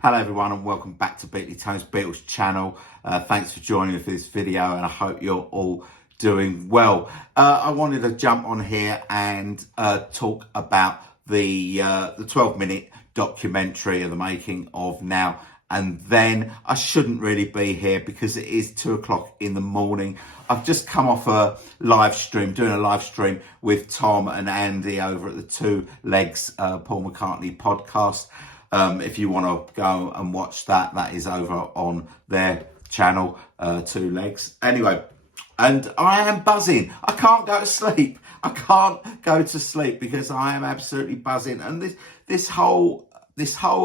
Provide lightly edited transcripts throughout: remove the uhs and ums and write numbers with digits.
Hello everyone and welcome back to Tone's Beatles channel. Thanks for joining me for this video and I hope you're all doing well. I wanted to jump on here and talk about the 12-minute documentary of the making of Now and Then. I shouldn't really be here because it is 2 o'clock in the morning. I've just come off a live stream, doing a live stream with Tom and Andy over at the Two Legs Paul McCartney podcast. If you want to go and watch that, that is over on their channel, Two Legs. Anyway, and I am buzzing. I can't go to sleep. I can't go to sleep because I am absolutely buzzing. And this whole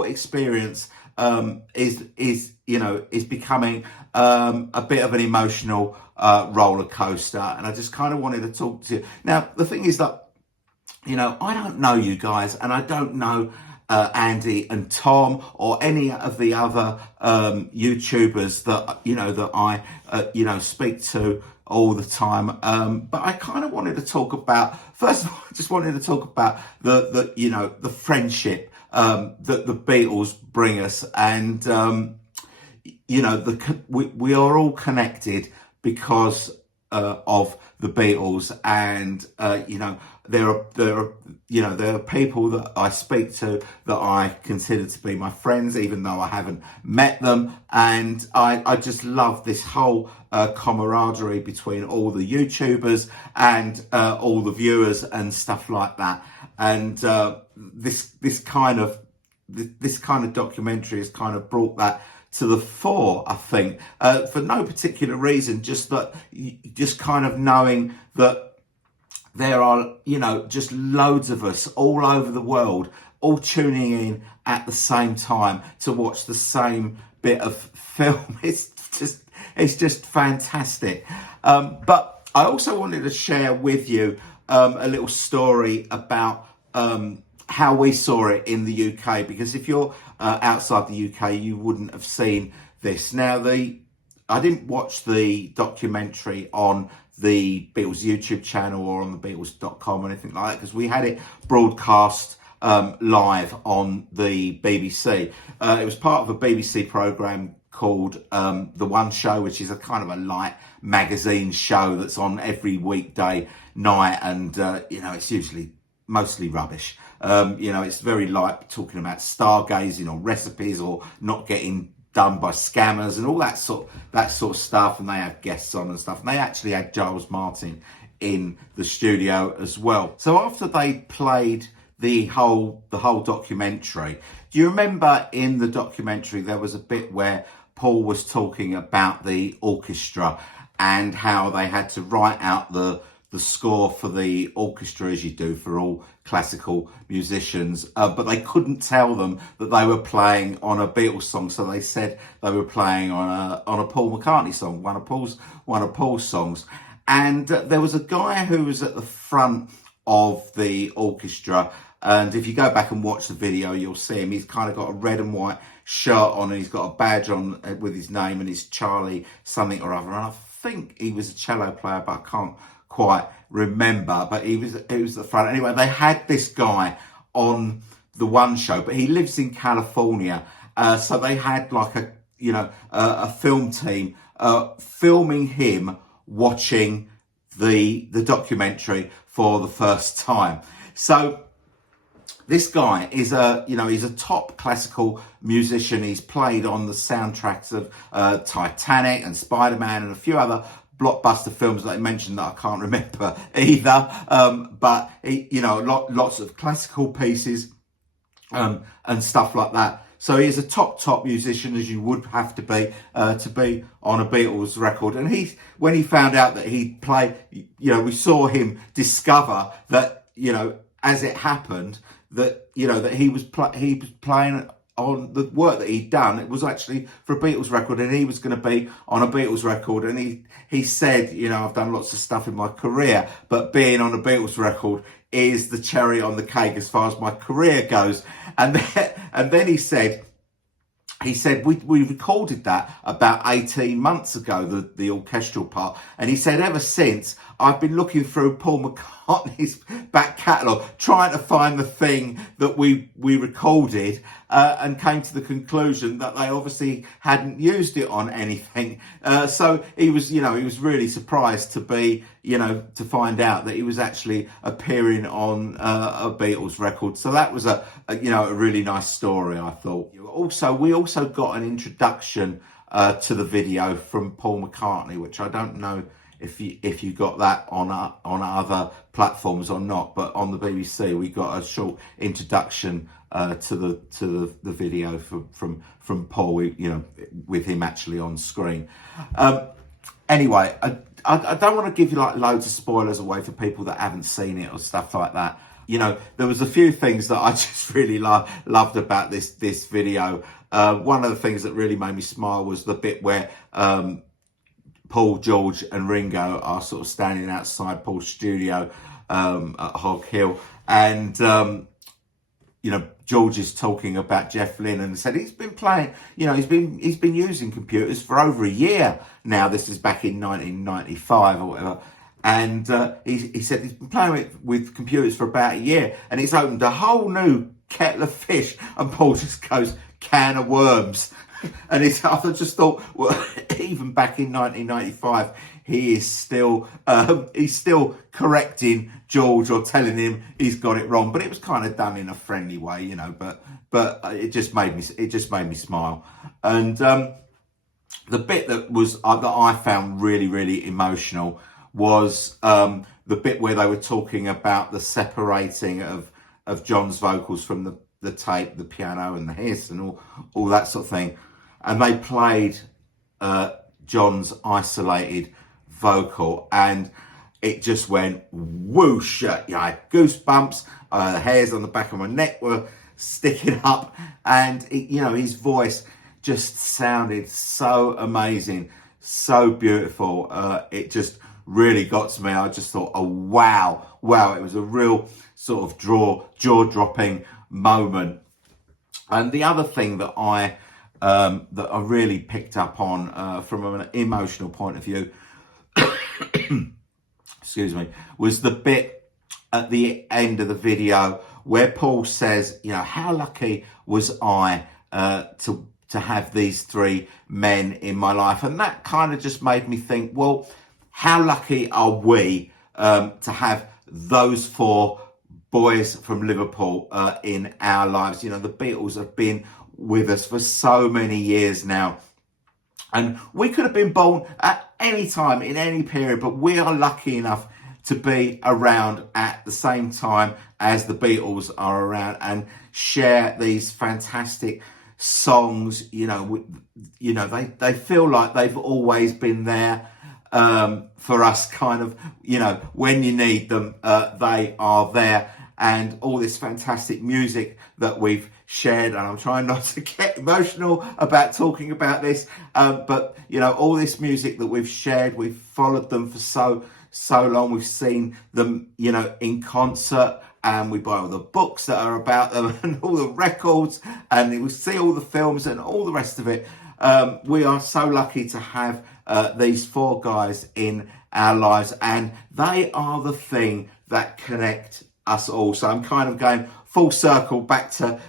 experience is becoming a bit of an emotional roller coaster. And I just kind of wanted to talk to you. Now, the thing is that, I don't know you guys, and I don't know Andy and Tom or any of the other YouTubers that I speak to all the time, but I kind of wanted to talk about, first of all, I just wanted to talk about the friendship that the Beatles bring us, and we are all connected because of the Beatles, and there are people that I speak to that I consider to be my friends, even though I haven't met them, and I just love this whole camaraderie between all the YouTubers and all the viewers and stuff like that. And this kind of documentary has kind of brought that to the fore, I think, for no particular reason, just kind of knowing that there are, just loads of us all over the world, all tuning in at the same time to watch the same bit of film. It's just fantastic. But I also wanted to share with you a little story about how we saw it in the UK, because if you're outside the UK, you wouldn't have seen this. Now, I didn't watch the documentary on the Beatles YouTube channel or on the Beatles.com or anything like that, because we had it broadcast live on the BBC. It was part of a BBC programme called The One Show, which is a kind of a light magazine show that's on every weekday night, and it's usually mostly rubbish. It's very light, talking about stargazing or recipes or not getting done by scammers and all that sort of stuff, and they have guests on and stuff, and they actually had Giles Martin in the studio as well. So after they played the whole documentary, do you remember in the documentary there was a bit where Paul was talking about the orchestra and how they had to write out the score for the orchestra, as you do for all classical musicians, but they couldn't tell them that they were playing on a Beatles song, so they said they were playing on a Paul McCartney song, one of Paul's songs. And there was a guy who was at the front of the orchestra, and if you go back and watch the video, you'll see him. He's kind of got a red and white shirt on, and he's got a badge on with his name, and it's Charlie something or other. And I think he was a cello player, but I can't quite remember, but he was the front. Anyway, they had this guy on the One Show, but he lives in California, so they had like a film team filming him watching the documentary for the first time. So this guy is he's a top classical musician. He's played on the soundtracks of Titanic and Spider-Man and a few other blockbuster films that I mentioned that I can't remember either, but lots of classical pieces and stuff like that. So he is a top musician, as you would have to be on a Beatles record. And when he found out that he'd play, we saw him discover that as it happened that that he was playing on the work that he'd done. It was actually for a Beatles record, and he was going to be on a Beatles record. And he said, I've done lots of stuff in my career, but being on a Beatles record is the cherry on the cake as far as my career goes. And then he said we recorded that about 18 months ago, the orchestral part. And he said, ever since, I've been looking through Paul McCartney's back catalogue, trying to find the thing that we recorded and came to the conclusion that they obviously hadn't used it on anything. So he was, he was really surprised to be, to find out that he was actually appearing on a Beatles record. So that was a really nice story, I thought. We also got an introduction to the video from Paul McCartney, which I don't know if you got that on other platforms or not, but on the BBC we got a short introduction to the video from Paul, with him actually on screen. Anyway, I don't want to give you like loads of spoilers away for people that haven't seen it or stuff like that. There was a few things that I just really loved about this video. One of the things that really made me smile was the bit where Paul, George and Ringo are sort of standing outside Paul's studio at Hog Hill, and George is talking about Jeff Lynne and said he's been playing, he's been using computers for over a year now. This is back in 1995 or whatever. And he said he's been playing with computers for about a year, and it's opened a whole new kettle of fish. And Paul just goes, can of worms. And I just thought, well, even back in 1995, he is still correcting George or telling him he's got it wrong. But it was kind of done in a friendly way, But it just made me smile. And the bit that I found really, really emotional was the bit where they were talking about the separating of John's vocals from the tape, the piano and the hiss and all that sort of thing. And they played John's isolated vocal, and it just went whoosh. I had goosebumps. The hairs on the back of my neck were sticking up, and his voice just sounded so amazing, so beautiful. It just really got to me. I just thought, oh wow, it was a real sort of jaw-dropping moment. And the other thing that I really picked up on from an emotional point of view, excuse me, was the bit at the end of the video where Paul says, how lucky was I to have these three men in my life? And that kind of just made me think, well, how lucky are we to have those four boys from Liverpool in our lives? The Beatles have been with us for so many years now, and we could have been born at any time in any period, but we are lucky enough to be around at the same time as the Beatles are around and share these fantastic songs. They feel like they've always been there for us, kind of, when you need them, they are there. And all this fantastic music that we've shared, and I'm trying not to get emotional about talking about this, but all this music that we've shared, we've followed them for so long. We've seen them, in concert, and we buy all the books that are about them and all the records, and we see all the films and all the rest of it. We are so lucky to have these four guys in our lives, and they are the thing that connect us all. So I'm kind of going full circle back to,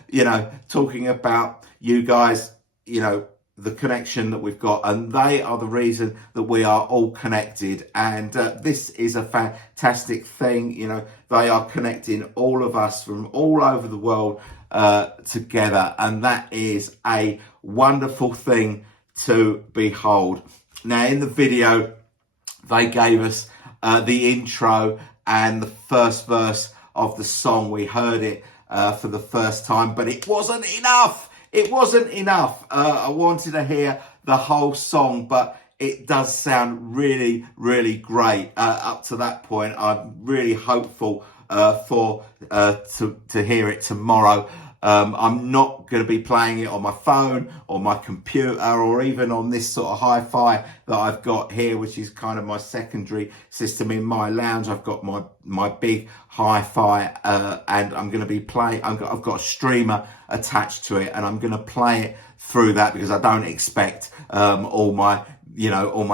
talking about you guys, the connection that we've got, and they are the reason that we are all connected. And this is a fantastic thing. They are connecting all of us from all over the world together, and that is a wonderful thing to behold. Now, in the video, they gave us the intro and the first verse of the song. We heard it for the first time, but it wasn't enough. It wasn't enough. I wanted to hear the whole song, but it does sound really, really great up to that point. I'm really hopeful to hear it tomorrow. I'm not going to be playing it on my phone or my computer or even on this sort of hi-fi that I've got here, which is kind of my secondary system in my lounge. I've got my big hi-fi and I'm going to be playing. I've got a streamer attached to it, and I'm going to play it through that because I don't expect all my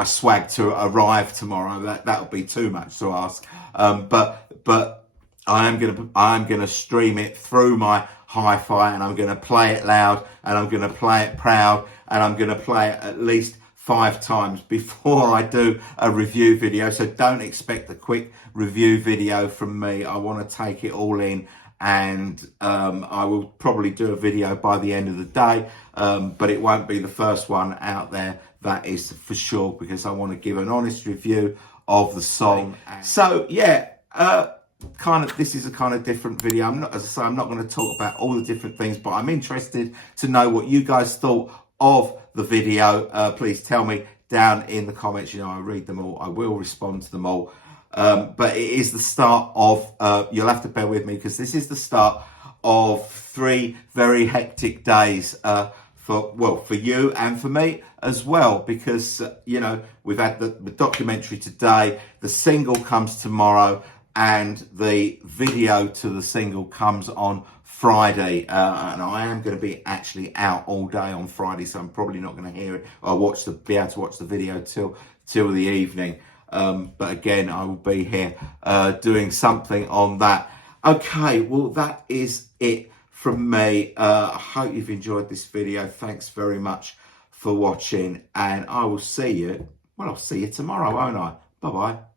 swag to arrive tomorrow. That would be too much to ask. But I am going to stream it through my hi-fi, and I'm going to play it loud, and I'm going to play it proud, and I'm going to play it at least 5 times before I do a review video. So don't expect a quick review video from me. I want to take it all in, and I will probably do a video by the end of the day, but it won't be the first one out there, that is for sure, because I want to give an honest review of the song. So yeah, this is a kind of different video. I'm not, as I say, I'm not going to talk about all the different things, but I'm interested to know what you guys thought of the video. Please tell me down in the comments. You know, I read them all, I will respond to them all. But it is the start of, you'll have to bear with me, because this is the start of 3 very hectic days for you and for me as well, because you know, we've had the documentary today, the single comes tomorrow, and the video to the single comes on Friday, and I am going to be actually out all day on Friday, so I'm probably not going to hear it or be able to watch the video till the evening. But again, I will be here doing something on that. Okay, well, that is it from me. I hope you've enjoyed this video. Thanks very much for watching, and I will see you, well, I'll see you tomorrow, won't I? Bye-bye.